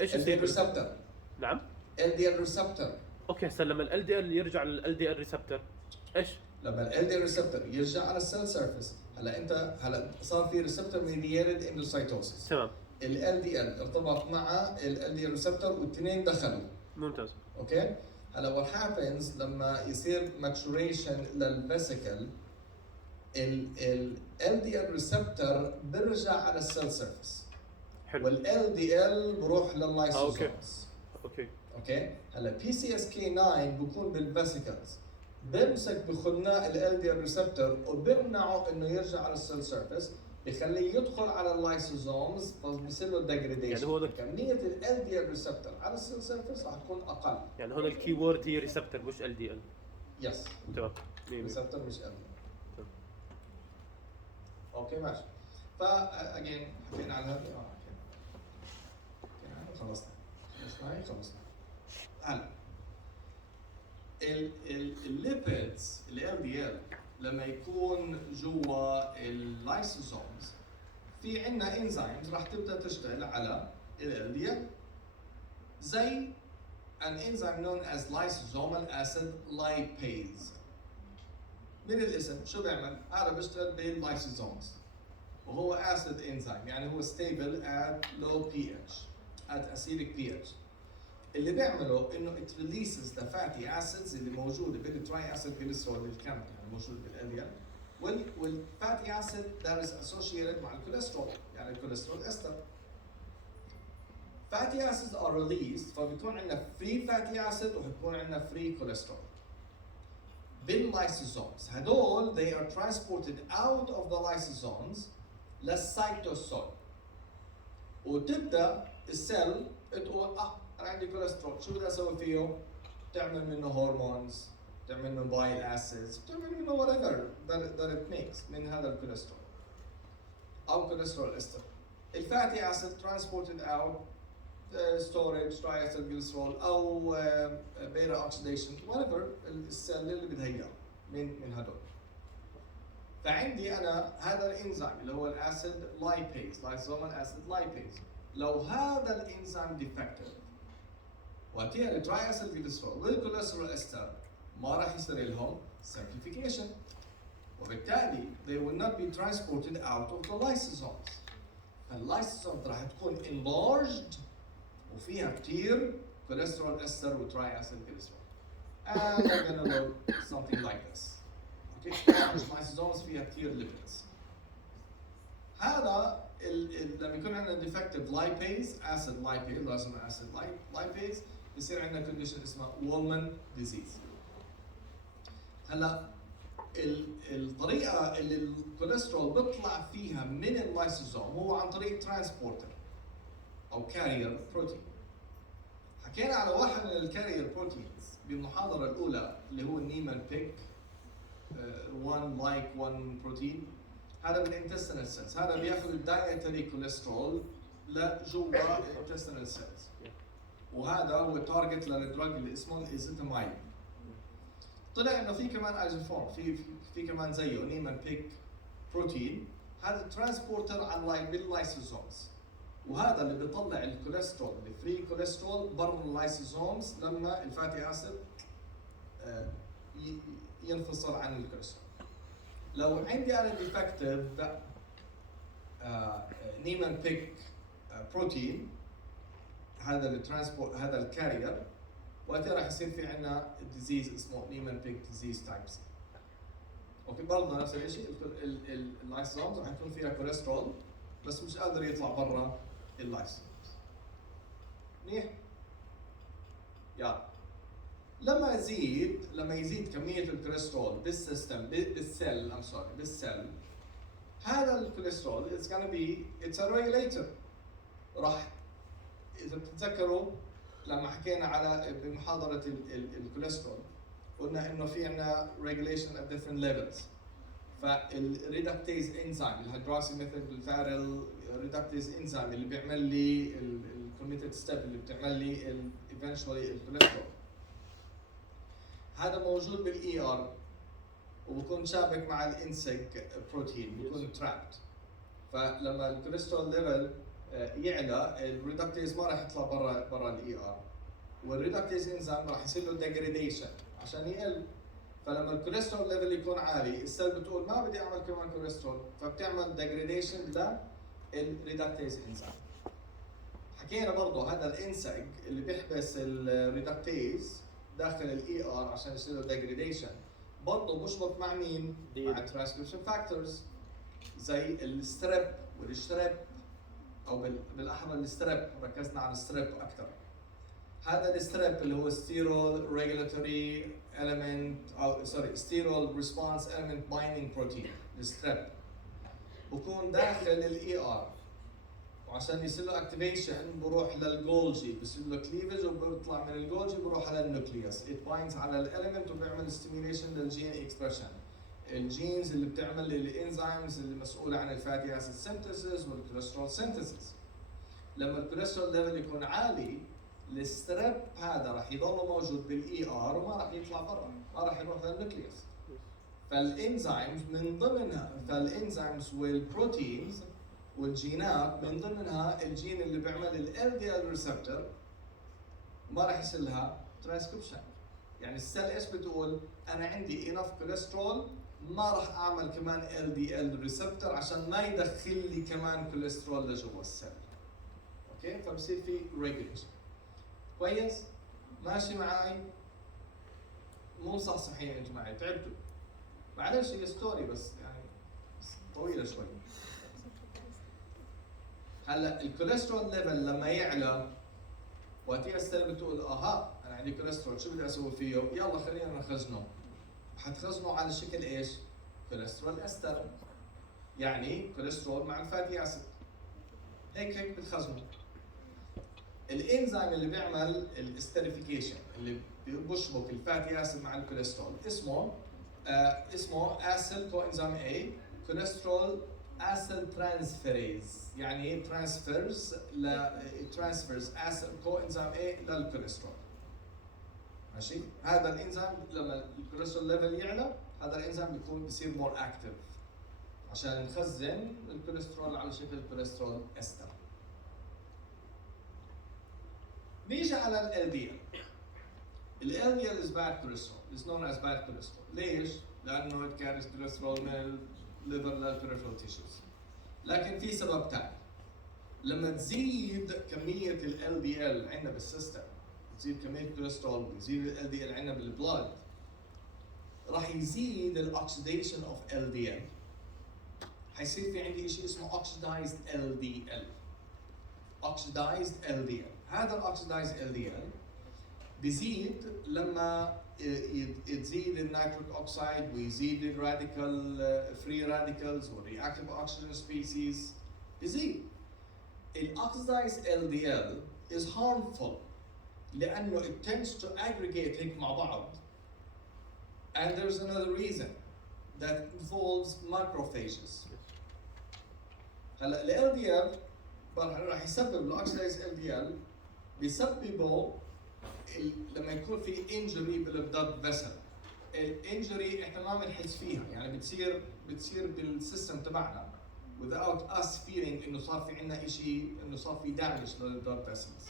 ايش يصير؟ ريسبتور. نعم ال دي ريسبتور. اوكي هسه لما ال دي ال يرجع لل دي ال ريسبتور ايش؟ لما ال دي ريسبتور يرجع على السيل سيرفيس هلا صار في ريسبتور ميدييتد اندوسايتوسيس. تمام. ال دي ال ارتبط مع ال دي ريسبتور والاثنين دخلوا. ممتاز. اوكي هلا what happens لما يصير maturation للفيسيكل ال LDL ريسبتور بيرجع على السيل سيرفيس. حلو. وال LDL بروح لللايسوزومز. اوكي هلا PCSK9 بكون بالفيسيكلز بمسك بخناق ال LDL ريسبتور وبمنعه انه يرجع على السيل سيرفيس بخليه يدخل على اللايسوزومز فبصير له degradation. يعني هو كمية ال LDL ريسبتور على السيل سيرفيس راح تكون اقل. يعني هون الكي وورد هي ريسبتور مش ال دي ال. يس. تمام. ريسبتور مش LDL. اوكي ماشي. اجين حكينا على هذا خلصنا هلا الليبيدز ال LDL لما يكون جوا اللايسوزومز في عندنا انزيمز راح تبدا تشتغل على ال LDL زي an enzyme known as lysosomal acid lipase. من الاسم شو بيعمل؟ هذا بيشتغل باللايسوزومز وهو acid enzyme يعني هو stable at low pH at acidic pH. اللي بيعمله انه it releases the fatty acids اللي موجوده بالتراي اسيد جليسرول اللي كان يعني موجود بالاليال والفاتي اسيد that is associated مع الكوليسترول يعني الكوليسترول استر. fatty acids are released فبيكون عندنا free fatty acid وبيكون عندنا free cholesterol. باللايسوزومز هدول they are transported out of the lysosomes للسيتوسول وتبدا السيل تقول انا عندي كوليسترول شو بدي اسوي فيه؟ تعمل منه هرمونز، تعمل منه بايل اسيدز، تعمل منه whatever that it makes من هذا الكوليسترول او كوليسترول استر. الفاتي اسيد transported out storage triacylglycerol او beta oxidation whatever السيل اللي بدها اياه من هدول. فعندي انا هذا الانزيم اللي هو الاسيد لايبيز lysosomal acid lipase. لو هذا الانزيم ديفكتيف واتيها التراياسيلجليسرول والكوليسترول استر ما راح يصير لهم simplification وبالتالي they will not be transported out of the lysosomes. فاللايسوسومز راح تكون enlarged وفيها كثير كوليسترول استر وتراياسيلجليسرول. And I'm gonna load something like this. Okay, اللايسوسومز فيها كثير lipids. هذا لما يكون عندنا defective lipase acid lipase لازم acid lipase يصير عندنا condition اسمها Wolman disease. هلا الطريقه اللي الكوليسترول بيطلع فيها من اللايسوزوم هو عن طريق ترانسبورتر او كارير بروتين. حكينا على واحد من الكارير بروتينز بالمحاضره الاولى اللي هو النيمان بيك 1 لايك 1 بروتين. هذا من intestinal cells، هذا بياخذ الدايتري كوليسترول لجوا الانتستينال سيلز، وهذا هو تارجت للدراج اللي اسمه الازيتامايد. طلع انه في كمان ايزوفورم، في كمان زيه نيمان بيك بروتين، هذا ترانسبورتر عن باللايسوزومز، وهذا اللي بيطلع الكوليسترول الفري كوليسترول برا اللايسوزومز لما الفاتي اسيد ينفصل عن الكوليسترول. لو عندي انا ديفكتيف نيمان بيك بروتين، هذا الترانسبورت هذا الكارير، وقتها راح يصير في عندنا ديزيز اسمه نيمان بيك ديزيز تايب سي. اوكي، برضه نفس الشيء، اللايسوزومز راح يكون فيها كوليسترول بس مش قادر يطلع برا اللايسوزومز. منيح؟ يلا لما يزيد كمية الكوليسترول بالسيستم بالسيل، هذا الكوليسترول it's gonna be it's a regulator. راح إذا بتتذكروا لما حكينا على بمحاضرة الكوليسترول قلنا إنه في عندنا regulation at different levels. فالريدكتيز انزيم الهيدروكسي ميثيل بالفارل ريدكتيز انزيم اللي بيعمل لي الكوميتد ستيب اللي بتعمل لي eventually الكوليسترول، هذا موجود بالاي ار وبكون شابك مع الانسك بروتين، بيكون ترابت. فلما الكوليسترول ليفل يعلى الريدكتيز ما راح يطلع برا الاي ار، والريدكتيز انزيم راح يصير له ديجريديشن عشان يقل. فلما الكوليسترول ليفل يكون عالي السيل بتقول ما بدي اعمل كمان كوليسترول، فبتعمل ديجريديشن للريدكتيز انزيم. حكينا برضه هذا الانسج اللي بيحبس الريدكتيز داخل الاي ار عشان يصير له ديجريديشن، برضه بشبط مع مين؟ مع الترانسكريبشن فاكتورز زي الستريب والشريب، او بالاحرى الستريب، ركزنا على الستريب اكثر. هذا الستريب اللي هو ستيرول ريجولاتوري element او سوري ستيرول ريسبونس element بايندينج بروتين، الستريب بكون داخل الاي ار، وعشان يصير له اكتيفيشن بروح للجولجي، بصير له كليفج وبيطلع من الجولجي بروح على النوكليوس، ات بايندز على الاليمنت وبيعمل ستيميوليشن للجين اكسبرشن، الجينز اللي بتعمل الانزيمز اللي مسؤوله عن الفاتي اسيد سينثيسيس والكوليسترول سينثيسيس. لما الكوليسترول ليفل يكون عالي الستريب هذا راح يضل موجود بالاي ار وما راح يطلع برا، ما راح يروح للنوكليوس. فالانزيمز من ضمنها، فالانزيمز والبروتينز والجينات من ضمنها الجين اللي بيعمل ال LDL ريسبتور ما راح يصير لها ترانسكريبشن. يعني السيل ايش بتقول؟ انا عندي انف كوليسترول، ما راح اعمل كمان LDL ريسبتور عشان ما يدخل لي كمان كوليسترول لجوا السيل. اوكي، فبصير في ريجوليشن. كويس؟ ماشي معي؟ مو صحصحين انتم معي، تعبتوا. معلش هي ستوري بس يعني طويلة شوي. هلا الكوليسترول ليفل لما يعلى وقتها السيل بتقول اها انا عندي كوليسترول، شو بدي اسوي فيه؟ يلا خلينا نخزنه. حتخزنه على شكل ايش؟ كوليسترول استر، يعني كوليسترول مع الفاتي اسيد. هيك بتخزنه. الانزيم اللي بيعمل الاستريفيكيشن اللي بيشبك الفاتي اسيد مع الكوليسترول اسمه اسيل كو انزيم A كوليسترول اسيل ترانسفيريز، يعني ترانسفيرز اسيل كو انزيم A للكوليسترول. ماشي؟ هذا الانزيم لما الكوليسترول ليفل يعلى هذا الانزيم بيصير مور اكتف عشان نخزن الكوليسترول على شكل كوليسترول استر. نيجي على ال LDL. ال LDL is bad cholesterol. It's known as bad cholesterol. ليش؟ لأنه it carries cholesterol من liver لل peripheral tissues. لكن في سبب ثاني. لما تزيد كمية ال LDL عندنا بالسيستم، تزيد كمية الكوليسترول، تزيد ال LDL عندنا بالبلاد، راح يزيد ال oxidation of LDL. حيصير في عندي شيء اسمه oxidized LDL. oxidized LDL. هذا الاوكسيدايز LDL بيزيد لما تزيد النيتريك اوكسيد ويزيد الراديكال فري راديكالز والرياكتيف اوكسجين سبيسيز بيزيد. الاوكسيدايز LDL is harmful لانه it tends to aggregate هيك مع بعض. And there's another reason that involves macrophages. هلا ال LDL راح يسبب الاوكسيدايز LDL بيسببوا لما يكون في انجري بالبلد فيسل. الانجري احنا ما بنحس فيها، يعني بتصير بالسيستم تبعنا without us feeling انه صار في عندنا شيء، انه صار في دامج للبلد فيسلز.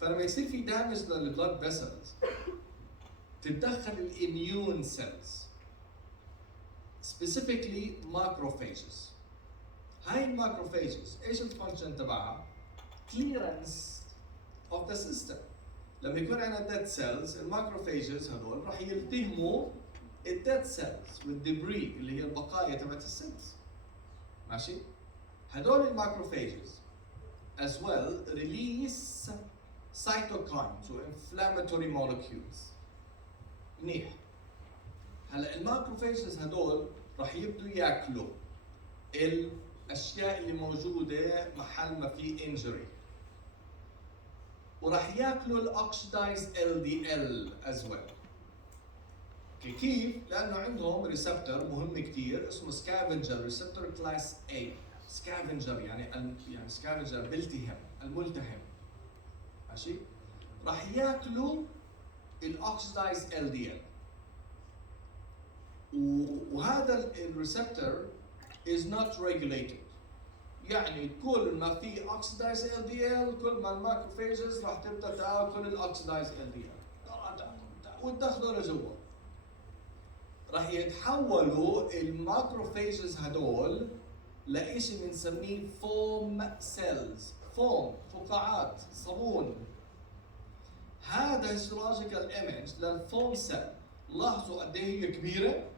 فلما يصير في دامج للبلد فيسلز تتدخل الاميون سيلز specifically macrophages. هاي الماكروفاجز ايش الفانكشن تبعها؟ clearance of the system. لما يكون عندنا dead cells الماكروفاجز هذول راح يلتهموا الديد سيلز والدبري اللي هي البقايا تبعت السيلز. ماشي؟ هذول الماكروفاجز as well release cytokines و inflammatory molecules. منيح. هلا الماكروفاجز هذول راح يبدوا ياكلوا الاشياء اللي موجوده محل ما في انجري، وراح ياكلوا الاوكسيدايز LDL as well. كيف؟ لانه عندهم ريسبتور مهم كثير اسمه سكافنجر ريسبتور كلاس A. سكافنجر يعني سكافنجر بيلتهم، الملتهم. ماشي؟ راح ياكلوا الاوكسيدايز LDL. وهذا الريسبتور is not regulated. يعني كل ما في oxidized LDL كل ما الماكروفاجز راح تبدا تاكل الاوكسيدايز LDL وتدخله لجوا. راح يتحولوا الماكروفاجز هدول لشيء بنسميه فوم سيلز. فوم، فقاعات، صابون. هذا هيستولوجيكال ايمج للفوم سيل. لاحظوا قد ايه هي كبيره،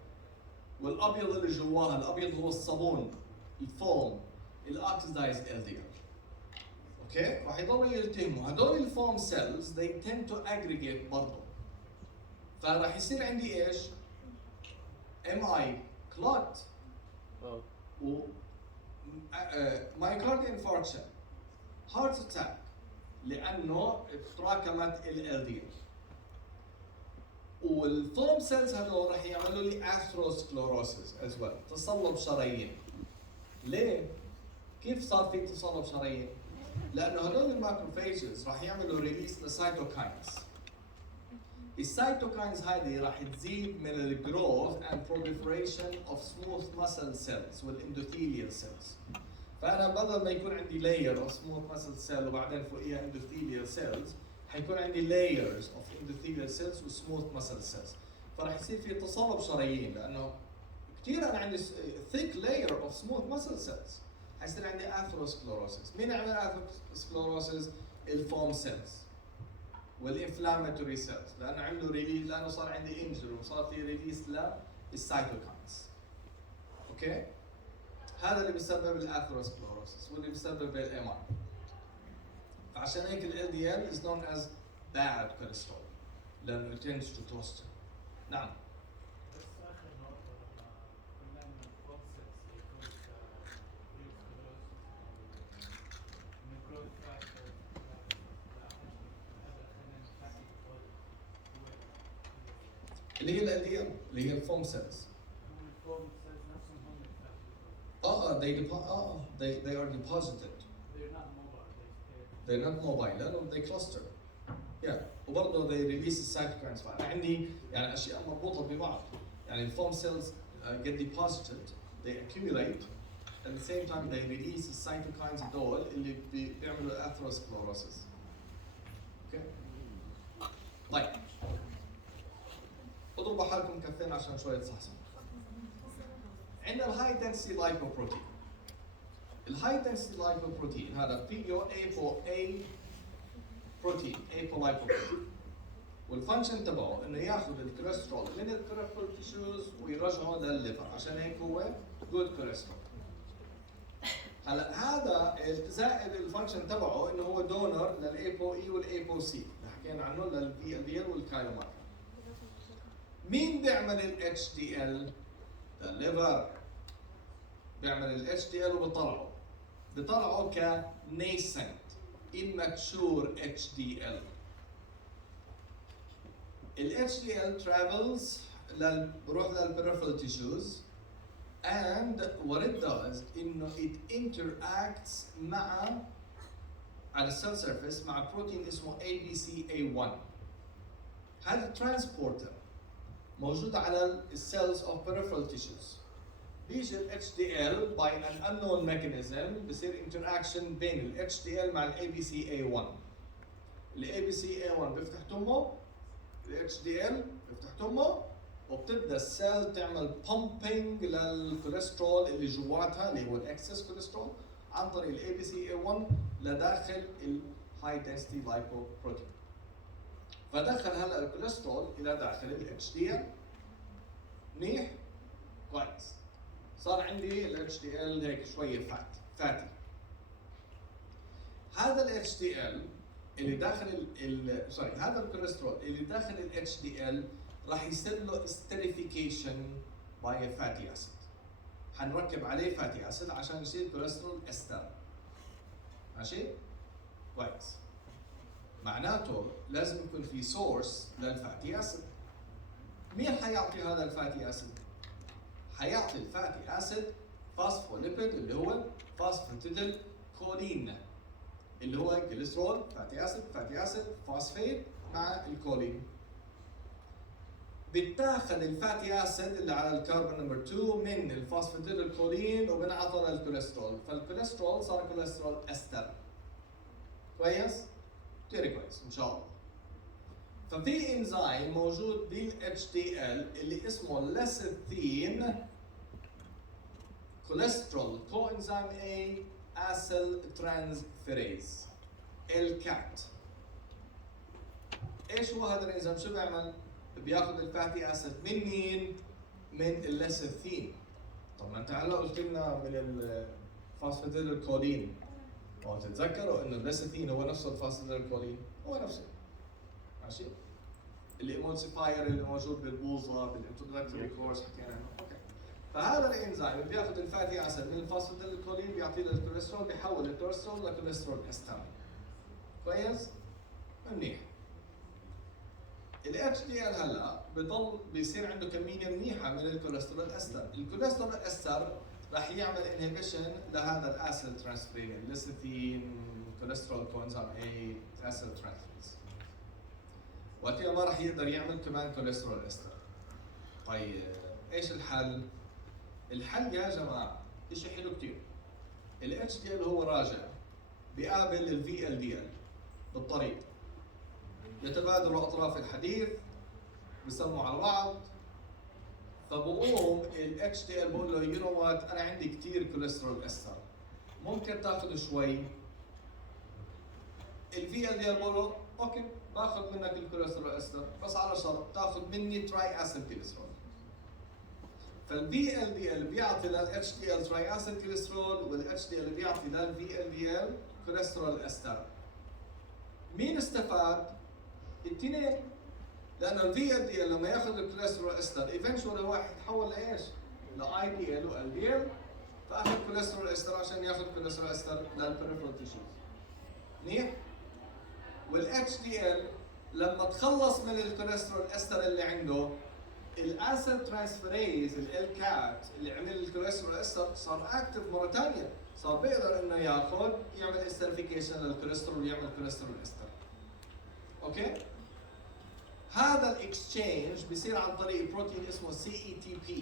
والابيض اللي جواها، الابيض هو الصابون، الفوم، الاوكسيدايز LDL. اوكي؟ راح يضلوا يلتهموا. هدول الفوم سيلز they tend to aggregate برضه. فراح يصير عندي ايش؟ MI clot و myocardial infarction، heart attack، لانه تراكمت ال LDL. والفوم سيلز هذول راح يعملوا لي اثروسكلوروسيس از ويل، تصلب شرايين. ليه؟ كيف صار في تصلب شرايين؟ لانه هذول الماكروفاجز راح يعملوا ريليس لسايتوكاينز. السايتوكاينز هذه راح تزيد من الجروث اند proliferation of smooth muscle cells والاندوثيليال سيلز. فانا بدل ما يكون عندي لاير of smooth muscle cell وبعدين فوقيها endothelial cells، حيكون عندي layers of endothelial cells و smooth muscle cells. فراح يصير في تصلب شرايين، لانه كثير انا عندي thick layer of smooth muscle cells. حيصير عندي اثروسكلوروسيس. مين عمل اثروسكلوروسيس؟ الفوم سيلز والانفلاماتوري سيلز، لانه عملوا ريليز، لانه صار عندي انجري وصار في ريليز للسايتوكاينز. اوكي؟ هذا اللي بيسبب الاثروسكلوروسيس واللي بيسبب الام اي. فعشان هيك ال LDL is known as bad cholesterol لانه it tends to cluster. نعم. بس آخر نقطة لما قلنا إن البروسيس يكون إن الجروث فاكتور اللي هي ال LDL اللي هي الفوم سيلز. هم الفوم سيلز نفسهم هم الفاكتور. they are deposited. They're not mobile. They're not mobile They stay. لانه they cluster. وبرضه they release السايتوكاينز. فانا عندي يعني اشياء مربوطه ببعض. يعني الفوم cells get deposited, they accumulate, at the same time they release السايتوكاينز هدول اللي بيعملوا اثروسكلوروسيس. اوكي؟ طيب اضربوا حالكم كفين عشان شويه تصحصحوا. عندنا الهاي دنسيتي لايبوبروتين. الهاي دنسيتي لايبوبروتين هذا فيه اي بروتين، ايبولايبوبروتين. والفانكشن تبعه انه ياخذ الكوليسترول من البريفرال تيشوز ويرجعه للليفر، عشان هيك هو جود كوليسترول. هلا هذا زائد الفانكشن تبعه انه هو دونر للايبو اي والايبو سي اللي حكينا عنه، للفي ال دي ال والكايومايكرون. مين بيعمل الاتش دي ال؟ الليفر بيعمل الاتش دي ال وبيطلعه كنيسنت immature HDL. ال HDL travels بروح للperipheral tissues and what it does انه it interacts مع على السيل سيرفيس مع بروتين اسمه ABCA1. هذا ترانسبورتر موجود على السيلز of peripheral tissues. بيجي ال HDL by an unknown mechanism بصير interaction بين ال HDL مع ال ABCA1. ال ABCA1 بيفتح تمه، ال HDL بيفتح تمه، وبتبدا السيل تعمل pumping للكوليسترول اللي جواتها اللي هو الاكسس كوليسترول عن طريق ال ABCA1 لداخل ال high density lipoprotein. فدخل هلا الكوليسترول الى داخل ال HDL. منيح؟ كويس. صار عندي ال HDL هيك شويه فاتي. هذا ال HDL اللي داخل هذا الكوليسترول اللي داخل ال HDL راح يصير له esterification by a fatty acid. حنركب عليه fatty acid عشان يصير كوليسترول استر. ماشي؟ كويس. معناته لازم يكون في سورس للفاتي اسيد. مين حيعطي هذا الفاتي اسيد؟ حيعطي الفاتي اسيد فاسفوليبيد اللي هو فاسفاتيديل كولين اللي هو كوليسترول فاتي اسيد فوسفيت مع الكولين. بتاخذ الفاتي اسيد اللي على الكربون نمبر 2 من الفوسفاتيديل كولين وبنعطى للكوليسترول، فالكوليسترول صار كوليسترول استر. كويس؟ كثير كويس ان شاء الله. ففي انزيم موجود بال HDL اللي اسمه ليسيثين كوليسترول كوانزيم A اسيل ترانسفيريز الكات. ايش هو هذا الانزيم؟ شو بيعمل؟ بياخذ الفاتي اسيد من مين؟ من الليسيثين. طب ما انت هلا قلت لنا من الفوسفاتيديل كولين، وتتذكروا انه الليسيثين هو نفسه الفوسفاتيديل كولين، هو نفسه. ماشي؟ الايمولسيفاير اللي موجود بالبوظه بالانترودكتوري كورس حكينا عنه. اوكي. فهذا الانزيم بياخذ الفاتي اسيد من الفوسفاتيديل كولين بيعطيه للكوليسترول، بيحول الكوليسترول لكوليسترول استر. كويس؟ منيح. ال HDL هلا بضل بيصير عنده كميه منيحه من الكوليسترول استر، الكوليسترول استر راح يعمل انهبيشن لهذا الاسيل ترانسفيريز، ليسيثين كوليسترول كوانزيم A اسيل ترانسفيريز. وقتها ما راح يقدر يعمل كمان كوليسترول استر. طيب ايش الحل؟ الحل يا جماعه شيء حلو كثير. ال HDL هو راجع بيقابل ال VLDL بالطريق، يتبادلوا اطراف الحديث، بيسموا على بعض. فبقوم ال HDL بقول له يو نو وات، انا عندي كثير كوليسترول استر، ممكن تاخذ شوي. ال VLDL بقول له اوكي باخذ منك الكوليسترول استر بس على شرط تاخذ مني تراي اسيد كوليسترول. فال VLDL بيعطي لل HDL تراي اسيد كوليسترول، وال HDL بيعطي لل VLDL كوليسترول استر. مين استفاد؟ الاثنين. لانه ال VLDL لما ياخذ الكوليسترول استر ايفنشولي هو يتحول لايش؟ ل IDL و LDL، فاخذ كوليسترول استر عشان ياخذ كوليسترول استر للبريفرال تيشوز. منيح؟ وال HDL لما تخلص من الكوليسترول استر اللي عنده، الاسيد ترانسفيريز الكات اللي عمل الكوليسترول استر صار اكتف مره ثانيه، صار بيقدر انه يعمل استرفيكيشن للكوليسترول ويعمل كوليسترول استر. اوكي؟ هذا الاكسشينج بيصير عن طريق بروتين اسمه CETP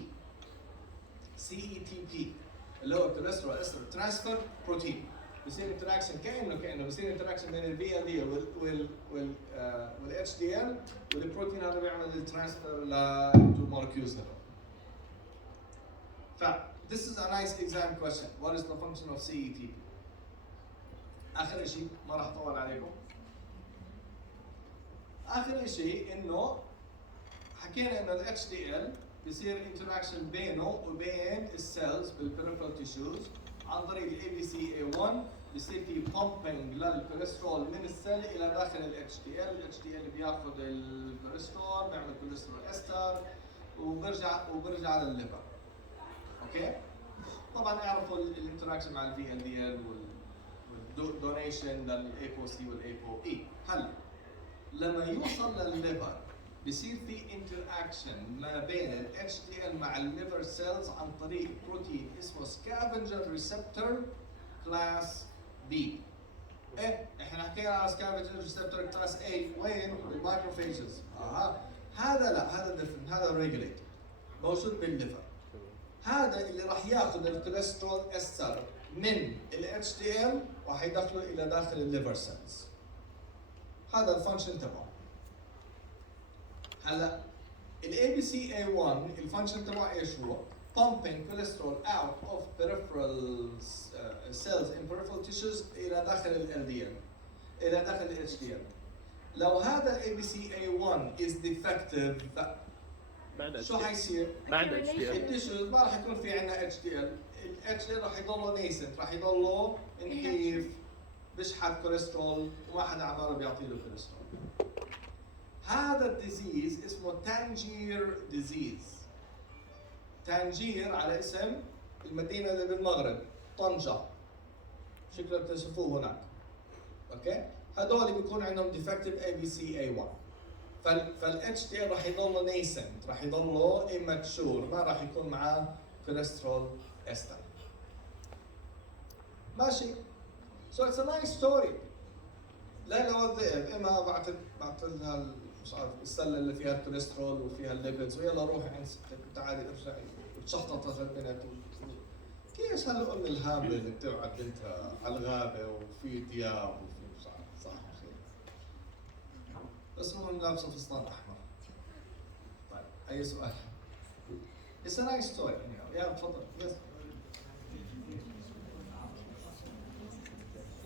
اللي هو كوليسترول استر ترانسفير بروتين. بيصير انتراكشن كانه بيصير انتراكشن بين ال VLDL وال HDL، والبروتين هذا بيعمل الترانسفير to molecules level. ف this is a nice exam question. What is the function of CETP? آخر شيء ما راح أطول عليكم. آخر شيء إنه حكينا إنه ال HDL بيصير interaction بينه وبين السيلز بالperipheral tissues عن طريق ال ABCA1. بيصير في pumping للكوليسترول من السيل إلى داخل ال HDL. HDL بياخذ الكوليسترول بيعمل كوليسترول استر وبرجع للليفر. أوكي؟ طبعا اعرفوا الانتراكشن مع ال VLDL والدونيشن لل ApoC وال ApoE. هلا لما يوصل للليفر بصير في interaction ما بين ال HDL مع الليفر سيلز عن طريق بروتين اسمه scavenger receptor class B. ايه احنا حكينا على scavenger receptor class A وين؟ بالمايكروفيجز. هذا لا، هذا different، هذا regulator موجود بالليفر. هذا اللي راح ياخذ الكوليسترول استر من ال HDL راح يدخله الى داخل الليفر سيلز. هذا الفانكشن تبعه. هلا ال ABCA1 الفانكشن تبعه ايش هو؟ pumping cholesterol out of peripheral cells in peripheral tissues الى داخل ال LDL الى داخل ال HDL. لو هذا ال ABCA1 is defective شو حيصير؟ ما عندنا HDL. التيشوز ما راح يكون في عندنا HDL، ال HDL راح يضله نيسنت، راح يضله نحيف، بشحت كوليسترول وما حدا عماله بيعطي له كوليسترول. هذا الديزيز اسمه تانجير ديزيز. تانجير على اسم المدينة اللي بالمغرب، طنجة. شكله بتشوفوه هناك. اوكي؟ هدول بيكون عندهم defective ABCA1. فال HDL راح يضله nascent، راح يضله immature، ما راح يكون معاه كوليسترول استر. ماشي؟ So it's a nice story. ليلى والذئب، اما بعت لها مش عارف السله اللي فيها الكوليسترول وفيها الليبيدز، ويلا روحي عند ستك وتعالي ارجعي، وتشحططت البنت. كيف هالام الهامله اللي بتبعت بنتها على الغابه وفي دياب وفي مش عارف صح خير. بس المهم لابسه فستان احمر. طيب اي سؤال؟ It's a nice story. يا تفضل. يس.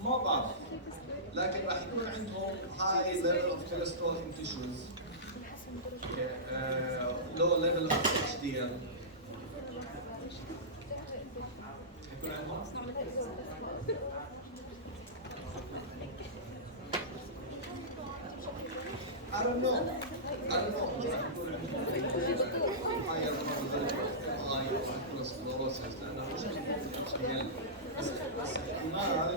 ما بعرف، لكن راح يكون عندهم high level of cholesterol in tissues, low level of HDL. يكون عندهم I don't know. higher probability of MI or atherosclerosis لأنه مشكلة ال HDL. بس احتمال